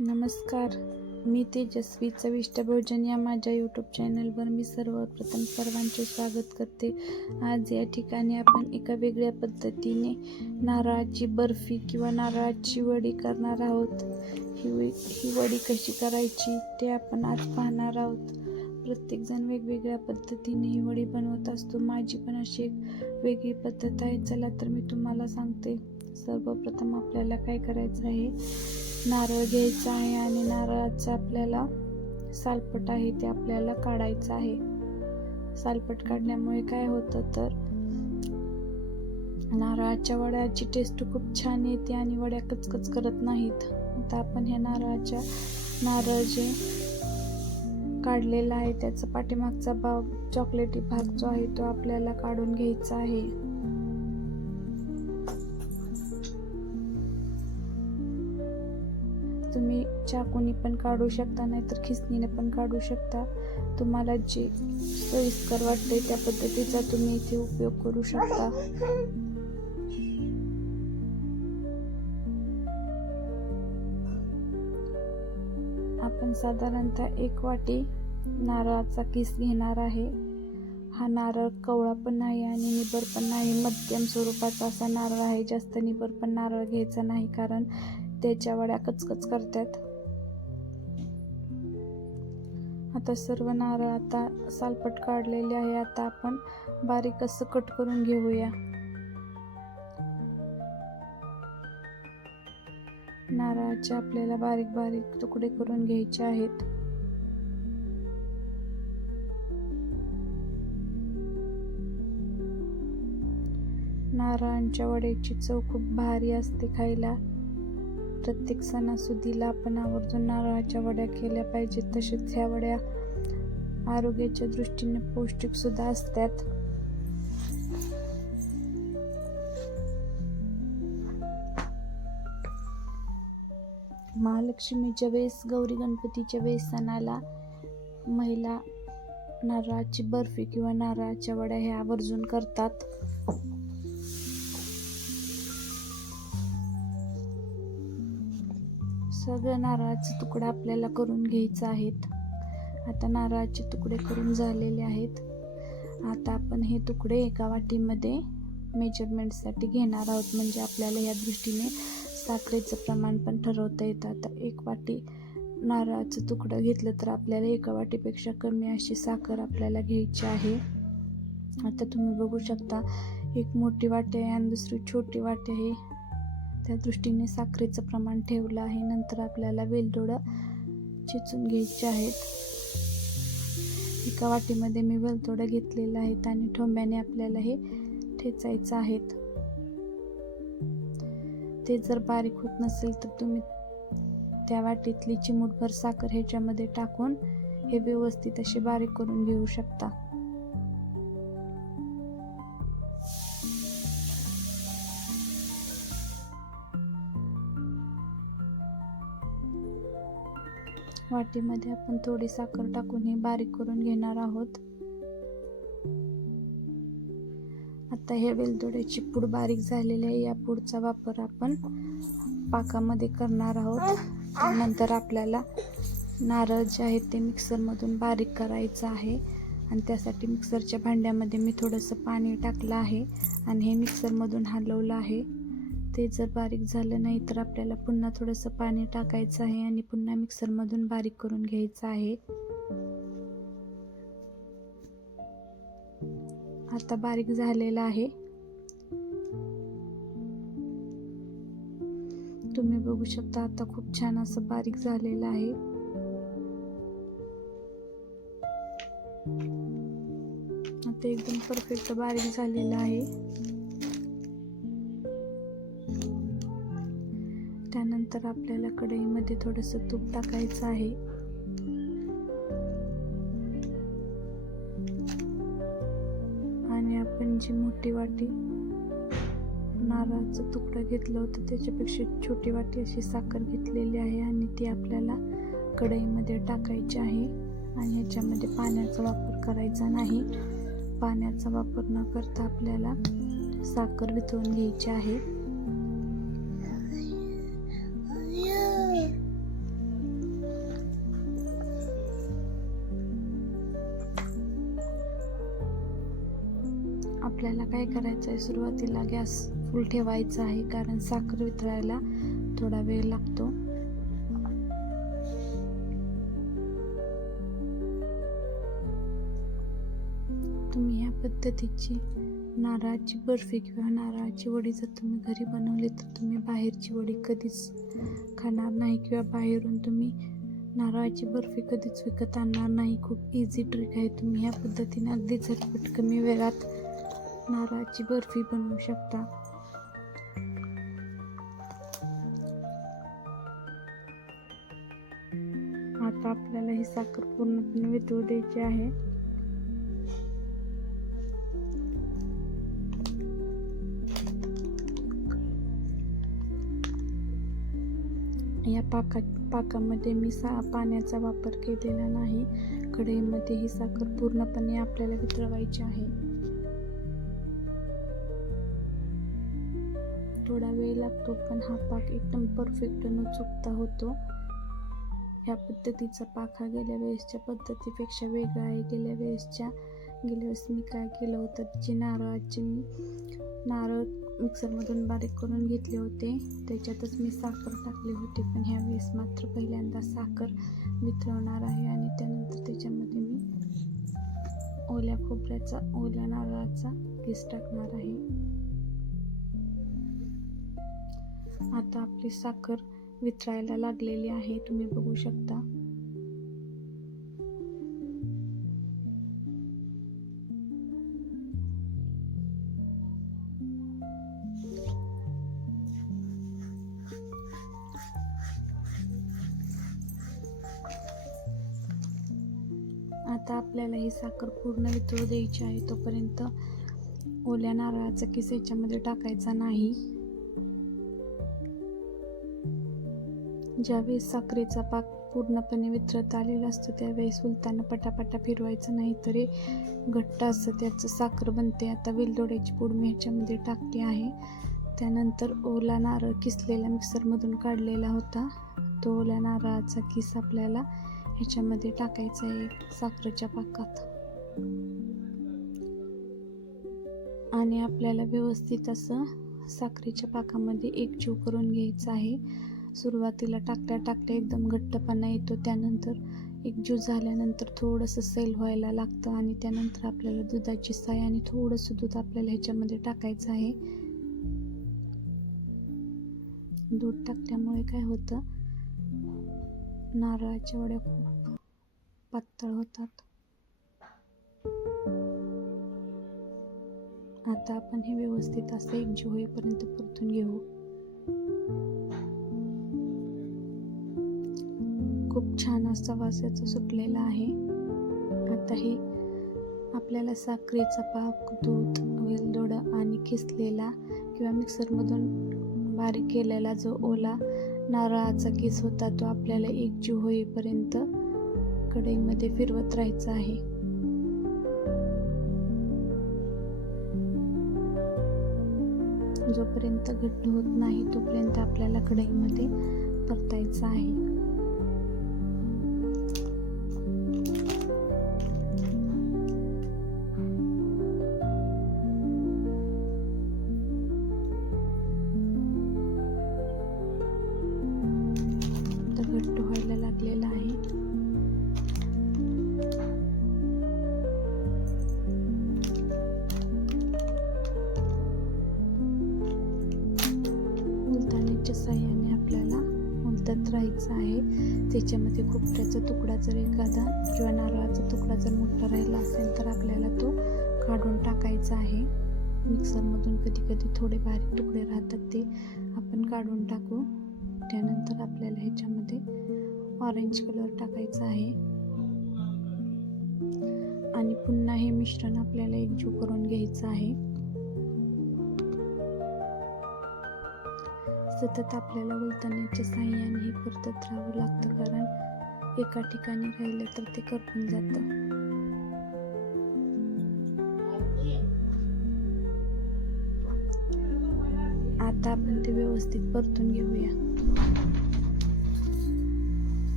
नमस्कार. मी तेजस्वी चविष्ट भोजन या माझ्या यूट्यूब चॅनलवर मी सर्वप्रथम सर्वांचे स्वागत करते. आज या ठिकाणी आपण एका वेगळ्या पद्धतीने नारळाची बर्फी किंवा नारळाची वडी करणार आहोत. ही वे- ही वडी कशी करायची ते आपण आज पाहणार आहोत. प्रत्येकजण वेगवेगळ्या पद्धतीने ही वडी बनवत असतो. माझी पण अशी एक वेगळी पद्धत आहे. चला तर मी तुम्हाला सांगते. सर्वप्रथम आपल्याला काय करायचं आहे? नारळ घ्यायचा आहे आणि नारळाचं आपल्याला सालपट आहे ते आपल्याला काढायचं आहे. सालपट काढण्यामुळे काय होतं तर नारळाच्या वड्याची टेस्ट खूप छान येते आणि वड्या कचकच करत नाहीत. आता आपण ह्या नारळाच्या नारळ जे काढलेला आहे त्याचा पाठीमागचा भाग चॉकलेटी भाग जो आहे तो आपल्याला काढून घ्यायचा आहे. तुम्ही चाकूनी पण काढू शकता नाहीतर खिसणीने पण काढू शकता. तुम्हाला जे सोयीस्कर वाटते त्या पद्धतीचा तुम्ही इथे उपयोग करू शकता. आपण साधारणतः एक वाटी नारळाचा किस घेणार आहे. हा नारळ कवळा पण नाही आणि निबर पण नाही. मध्यम स्वरूपाचा असा नारळ आहे. जास्त निबर पण नारळ घ्यायचा नाही कारण त्याच्या वड्या कचकच करतात. आता सर्व नारळ आता सालपट काढलेले आहे. आता आपण बारीक असं कट करून घेऊया. नारळाचे आपल्याला बारीक बारीक तुकडे करून घ्यायचे आहेत. नारळांच्या वड्याची चव खूप भारी असते खायला. प्रत्येक सणासुदीला आपण आवर्जून नारळाच्या वड्या केल्या पाहिजेत. तसेच ह्या वड्या आरोग्याच्या दृष्टीने पौष्टिक सुद्धा असतात. महालक्ष्मीच्या वेळेस गौरी गणपतीच्या वेळेस सणाला महिला नारळाची बर्फी किंवा नारळाच्या वड्या ह्या आवर्जून करतात. सगळं नारळाचे तुकडे आपल्याला करून घ्यायचं आहेत. आता नारळाचे तुकडे करून झालेले आहेत. आता आपण हे तुकडे एका वाटीमध्ये मेजरमेंटसाठी घेणार आहोत. म्हणजे आपल्याला या दृष्टीने साखरेचं प्रमाण पण ठरवता येतं. आता एक वाटी नारळाचं तुकडं घेतलं तर आपल्याला एका वाटीपेक्षा कमी अशी साखर आपल्याला घ्यायची आहे. आता तुम्ही बघू शकता एक मोठी वाटी आहे आणि दुसरी छोटी वाटी आहे. त्या दृष्टीने साखरेचं प्रमाण ठेवलं आहे. नंतर आपल्याला वेलदोडं चिचून घ्यायचे आहेत. एका वाटीमध्ये मी वेलदोडं घेतलेलं आहेत आणि ठोंब्याने आपल्याला हे ठेचायचं आहेत. ते जर बारीक होत नसेल तर तुम्ही त्या वाटीतली चिमूटभर साखर ह्याच्यामध्ये टाकून हे व्यवस्थित असे बारीक करून घेऊ शकता. वाटीमध्ये आपण थोडी साखर टाकून हे बारीक करून घेणार आहोत. आता हे वेलदोड्याची पूड बारीक झालेली आहे. या पूडचा वापर आपण पाकामध्ये करणार आहोत. नंतर आपल्याला नारळ जे आहेत ते मिक्सरमधून बारीक करायचं आहे. आणि त्यासाठी मिक्सरच्या भांड्यामध्ये मी थोडंसं पाणी टाकलं आहे. आणि हे मिक्सरमधून हलवलं आहे. ते जर बारीक झालं नाही तर आपल्याला पुन्हा थोडंसं पाणी टाकायचं आहे आणि पुन्हा मिक्सरमधून बारीक करून घ्यायचं आहे. आता बारीक झालेला आहे. तुम्ही बघू शकता आता खूप छान असं बारीक झालेलं आहे. आता एकदम परफेक्ट बारीक झालेलं आहे. त्यानंतर आपल्याला कढईमध्ये थोडंसं तूप टाकायचं आहे. आणि आपण जी मोठी वाटी नारळाचं तुकडं घेतलं होतं त्याच्यापेक्षा छोटी वाटी अशी साखर घेतलेली आहे आणि ती आपल्याला कढईमध्ये टाकायची आहे. आणि ह्याच्यामध्ये पाण्याचा वापर करायचा नाही. पाण्याचा वापर न करता आपल्याला साखर वितळून घ्यायची आहे. आपल्याला काय करायचं आहे सुरुवातीला गॅस फुल ठेवायचा आहे कारण साखर वितळायला थोडा वेळ लागतो. तुम्ही ह्या पद्धतीची नारळाची बर्फी किंवा नारळाची वडी जर तुम्ही घरी बनवली तर तुम्ही बाहेरची वडी कधीच खाणार नाही किंवा बाहेरून तुम्ही नारळाची बर्फी कधीच विकत आणणार नाही. खूप इझी ट्रिक आहे. तुम्ही ह्या पद्धतीने अगदी झटपट कमी वेळात नारळाची बर्फी बनवू शकता. आता आपल्याला ही साखर पूर्णपणे वितळू द्यायची आहे. या पाका पाकामध्ये मी सा पाण्याचा वापर केलेला नाही. कढईमध्ये ही साखर पूर्णपणे आपल्याला वितळवायची आहे. वेळ लागतो पण हा पाक एकदम परफेक्ट न चुकता होतो. ह्या पद्धतीचा पाक हा गेल्या वेळेसच्या पद्धतीपेक्षा वेगळा आहे. गेल्या वेळेसच्या गेल्या वेळेस मी काय केलं होतं जे नारळाची मी नारळ मिक्सरमधून बारीक करून घेतले होते. त्याच्यातच मी साखर टाकली होती पण ह्या वेळेस मात्र पहिल्यांदा साखर वितळवणार आहे आणि त्यानंतर त्याच्यामध्ये मी ओल्या खोबऱ्याचा ओल्या नारळाचा किस टाकणार आहे. आता आपली साखर वितळायला लागलेली आहे तुम्ही बघू शकता. आता आपल्याला ही साखर पूर्ण वितळू द्यायची आहे तोपर्यंत ओल्या नारळाचा किस याच्यामध्ये टाकायचा नाही. ज्यावेळेस साखरेचा पाक पूर्णपणे वितळत आलेला असतो त्यावेळेस उलताना पटापटा फिरवायचं नाही तरी घट्ट असतं त्याचं साखर बनते. आता वेलदोड्याची पूड मी ह्याच्यामध्ये टाकली आहे. त्यानंतर ओला नारळ किसलेला मिक्सरमधून काढलेला होता. तो ओल्या नारळाचा किस आपल्याला ह्याच्यामध्ये टाकायचा आहे साखरेच्या पाकात. आणि आपल्याला व्यवस्थित असं साखरेच्या पाकामध्ये एकजीव करून घ्यायचं आहे. सुरुवातीला टाकल्या टाकल्या एकदम घट्टपणा येतो. त्यानंतर एकजीव झाल्यानंतर थोडंसं सेल व्हायला लागतं आणि त्यानंतर आपल्याला दुधाची साय आणि थोडंसं दूध आपल्याला ह्याच्यामध्ये टाकायचं आहे. दूध टाकल्यामुळे काय होतं? नारळाच्या वड्या खूप पातळ होतात. आता आपण हे व्यवस्थित असं एकजीव होईपर्यंत परतून घेऊ. छान असा वास याचा सुटलेला आहे. आता हे आपल्याला साखरेचा पाक दूध वेलदोडा आणि खिसलेला किंवा मिक्सरमधून बारीक केलेला जो ओला नारळाचा किस होता तो आपल्याला एक जीव होईपर्यंत कढईमध्ये फिरवत राहायचा आहे. जोपर्यंत घट्ट होत नाही तोपर्यंत आपल्याला कढईमध्ये परतायचं आहे. साह्याने आपल्याला उलटत राहायचं आहे. त्याच्यामध्ये खोबऱ्याचा तुकडा जर एखादा किंवा नारळाचा तुकडा जर मोठा राहिला असेल तर आपल्याला तो काढून टाकायचा आहे. मिक्सरमधून कधी कधी थोडे बारीक तुकडे राहतात ते आपण काढून टाकू. त्यानंतर आपल्याला ह्याच्यामध्ये ऑरेंज कलर टाकायचा आहे. आणि पुन्हा हे मिश्रण आपल्याला एकजीव करून घ्यायचं आहे. सतत आपल्याला उलताण्याच्या साह्याने हे परतत राहावं लागतं कारण एका ठिकाणी राहिलं तर ते करपून जातं. आता आपण ते व्यवस्थित परतून घेऊया.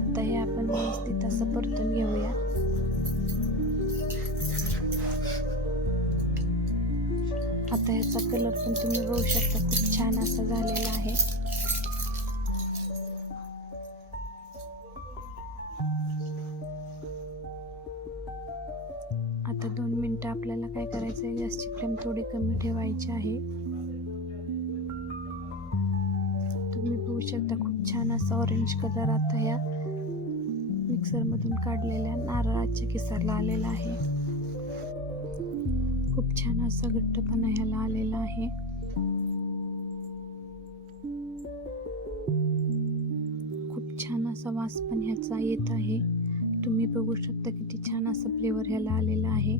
आता हे आपण व्यवस्थित असं परतून घेऊया. आता ह्याचा कलर पण तुम्ही बघू शकता खूप छान असा झालेला आहे. आता दोन मिनटं आपल्याला काय करायचं आहे गॅसची फ्लेम थोडी कमी ठेवायची आहे. तुम्ही बघू शकता खूप छान असा ऑरेंज कलर आता ह्या मिक्सरमधून काढलेल्या नारळाच्या किसाला आलेला आहे. खूप छान असा घट्टपणा ह्याला आलेला आहे. खूप छान असा वास पण ह्याचा येत आहे. तुम्ही बघू शकता किती छान असा फ्लेवर ह्याला आलेला आहे.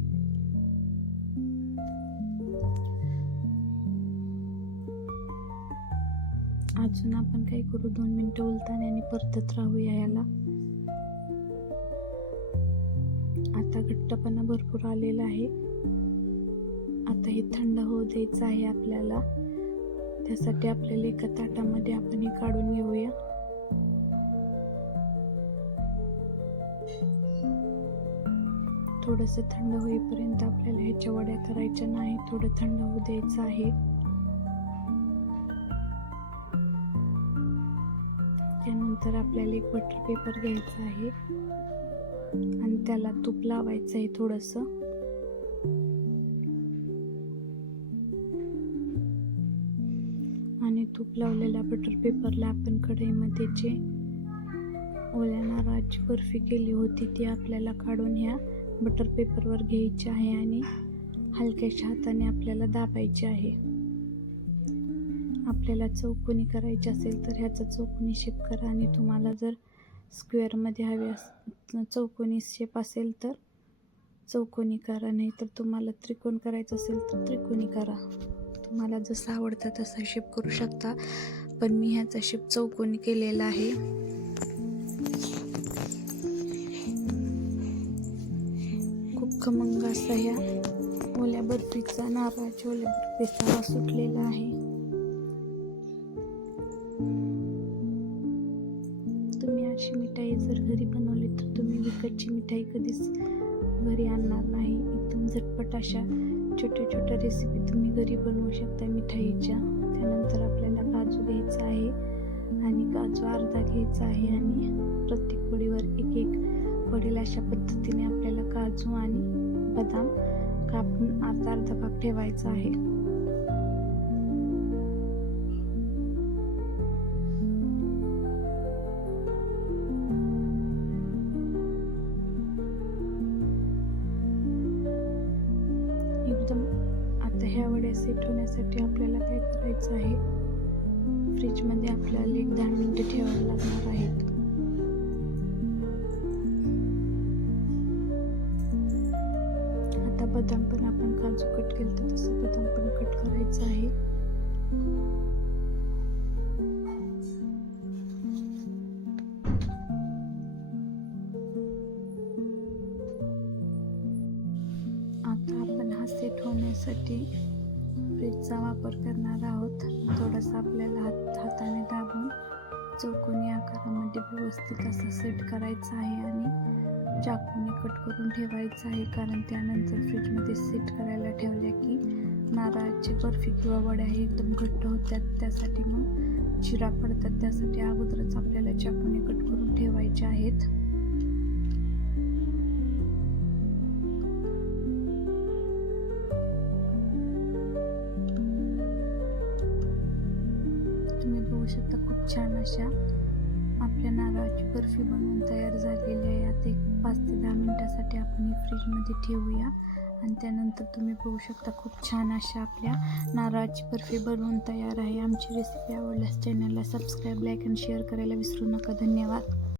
अजून आपण काय करू? दोन मिनिटं आणि परतत राहूया याला आता घट्टपणा भरपूर आलेला आहे. आता हे थंड होऊ द्यायचं आहे आपल्याला. त्यासाठी आपल्याला एका ताटामध्ये आपण हे काढून घेऊया. थोडंसं थंड होईपर्यंत आपल्याला ह्याच्या वड्या करायच्या नाही थोडं थंड होऊ द्यायचं आहे. त्यानंतर आपल्याला एक बटर पेपर घ्यायचा आहे. आणि त्याला तूप लावायचं आहे थोडंसं. लावलेला लावलेल्या बटर पेपरला आपण कढईमध्ये जे ओल्या नारळाची बर्फी केली होती ती आपल्याला काढून ह्या बटर पेपरवर घ्यायची आहे आणि हलक्याशा हाताने आपल्याला दाबायची आहे. आपल्याला चौकोनी करायची असेल तर ह्याचा चौकोनी शेप करा आणि तुम्हाला जर स्क्वेअरमध्ये हवे अस चौकोनी शेप असेल तर चौकोनी करा नाही तर तुम्हाला त्रिकोण करायचं असेल तर त्रिकोणी करा. तुम्हाला जसं आवडतं तसा शेप करू शकता. पण मी ह्याचा शेप चौकोनी केलेला आहे. खूप खमंग असा ह्या ओल्या बर्फीचा नारळाच्या ओल्या बर्फीचा सुटलेला आहे. तुम्ही अशी मिठाई जर घरी बनवली तर तुम्ही विकतची मिठाई कधीच घरी आणणार नाही. एकदम झटपट अशा छोट्या छोट्या रेसिपी तुम्ही घरी बनवू शकता मिठाईच्या. त्यानंतर आपल्याला काजू घ्यायचा आहे आणि काजू अर्धा घ्यायचा आहे आणि प्रत्येक पोळीवर एक एक पडेल अशा पद्धतीने आपल्याला काजू आणि बदाम कापून अर्धा अर्धा भाग ठेवायचा आहे. आता सेट होण्यासाठी आपल्याला काय करायचं आहे? फ्रीजमध्ये आपल्याला एक दहा मिनटं ठेवायला लागणार आहेत. आता बदाम पण आपण काजू कट केलं तर तसं बदाम पण कट करायचं आहे. आता आपण हा सेट होण्यासाठी फ्रीजचा वापर करणार आहोत. थोडासा आपल्याला हात हाताने दाबून चौकोनी आकारामध्ये व्यवस्थित असा सेट करायचा आहे आणि चाकूने कट करून ठेवायचं आहे. कारण त्यानंतर फ्रीजमध्ये सेट करायला ठेवल्या की नारळाची बर्फी किंवा वड्या हे एकदम घट्ट होतात. त्यासाठी मग चिरा पडतात. त्यासाठी अगोदरच आपल्याला चाकूने कट करून ठेवायचे आहेत. बर्फी बनवून तयार झालेली आहे. आता एक पाच ते दहा मिनटासाठी आपण ही फ्रीजमध्ये ठेवूया. आणि त्यानंतर तुम्ही बघू शकता खूप छान अशा आपल्या नारळाची बर्फी बनवून तयार आहे. आमची रेसिपी आवडल्यास चॅनलला सबस्क्राईब लाईक आणि शेअर करायला विसरू नका. धन्यवाद.